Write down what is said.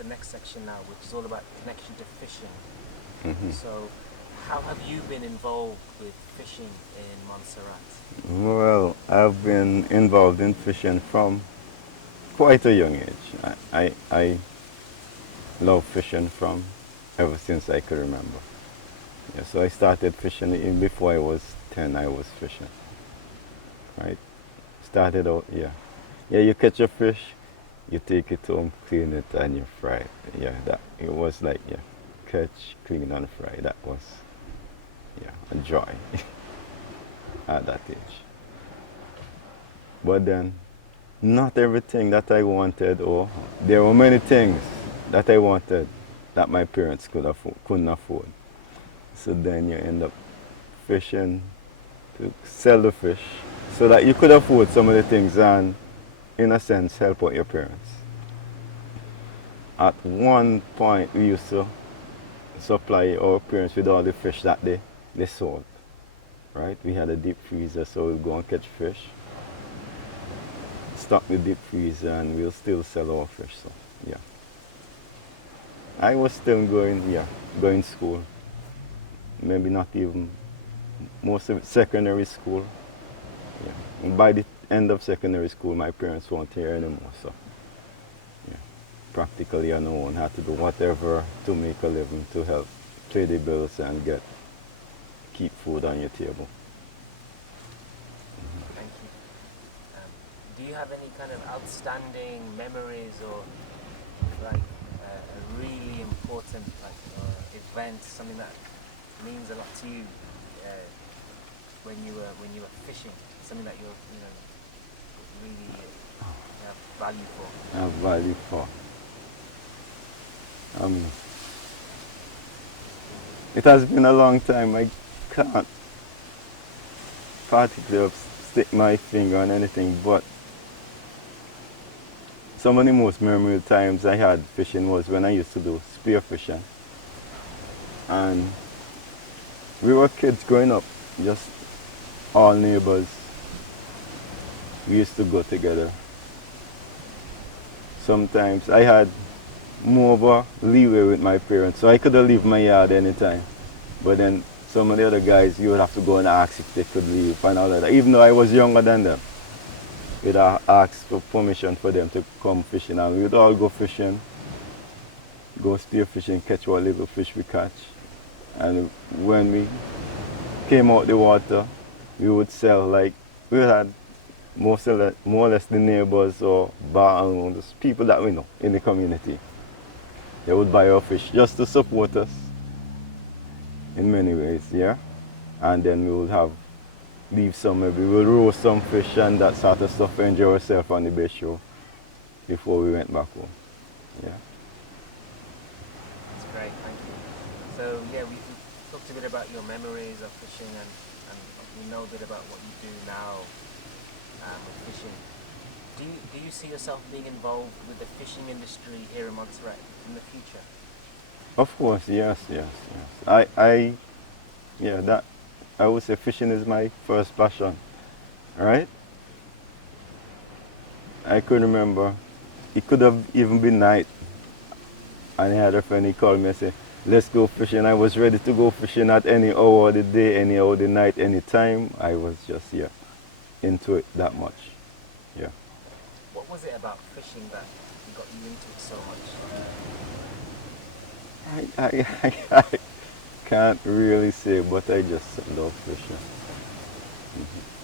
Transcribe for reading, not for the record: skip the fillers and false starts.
the next section now, which is all about connection to fishing. Hmm. So, how have you been involved with fishing in Montserrat? Well, I've been involved in fishing from quite a young age. I love fishing from ever since I could remember. Yeah, so I started fishing even before I was 10. I was fishing. Right. Started out, yeah. Yeah, you catch a fish, you take it home, clean it, and you fry it. Yeah, that it was like, yeah, catch, clean, and fry. That was, yeah, a joy at that age. But then, not everything that I wanted, or there were many things that I wanted that my parents couldn't afford. So then you end up fishing to sell the fish so that you could afford some of the things and, in a sense, help out your parents. At one point, we used to supply our parents with all the fish that they sold. Right? We had a deep freezer, so we'll go and catch fish, stock the deep freezer, and we'll still sell our fish. So, yeah. I was still going, yeah, going school. Maybe not even most of it secondary school. Yeah. And by the end of secondary school, my parents weren't here anymore. So, yeah, practically on my own, had to do whatever to make a living to help pay the bills and keep food on your table. Thank you. Do you have any kind of outstanding memories or like a really important event, something that means a lot to you when you were fishing, something that you're really have value for? Have value for. Um, it has been a long time. I can't particularly stick my finger on anything, but some of the most memorable times I had fishing was when I used to do spear fishing. And we were kids growing up, just all neighbors. We used to go together. Sometimes I had more of a leeway with my parents, so I could leave my yard anytime. But then some of the other guys, you would have to go and ask if they could leave and all of that. Even though I was younger than them, we'd ask for permission for them to come fishing, and we'd all go fishing, go spear fishing, catch what little fish we catch. And when we came out the water, we would sell, like, we had more or less the neighbors or bar owners, people that we know in the community. They would buy our fish just to support us in many ways, yeah? And then we would leave some, maybe we'll roast some fish and that sort of stuff, enjoy ourselves on the base show before we went back home, yeah? That's great, thank you. So yeah, we talked a bit about your memories of fishing and we know a bit about what you do now with fishing. Do you see yourself being involved with the fishing industry here in Montserrat in the future? Of course, yes. Yeah, I would say fishing is my first passion, right? I could remember, it could have even been night, and I had a friend, he called me and said, let's go fishing. I was ready to go fishing at any hour of the day, any hour of the night, any time. I was just, yeah, into it that much, yeah. What was it about fishing that got you into it so much? I can't really say, but I just love fishing. Mm-hmm.